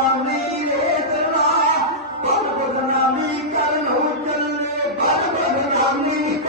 ਗੁਲਾਮੀ ਵੇਚਣਾ ਪਰ ਬਦਨਾਮੀ ਕਰਨ ਹੋ ਚੱਲੇ ਪਰ ਬਦਨਾਮੀ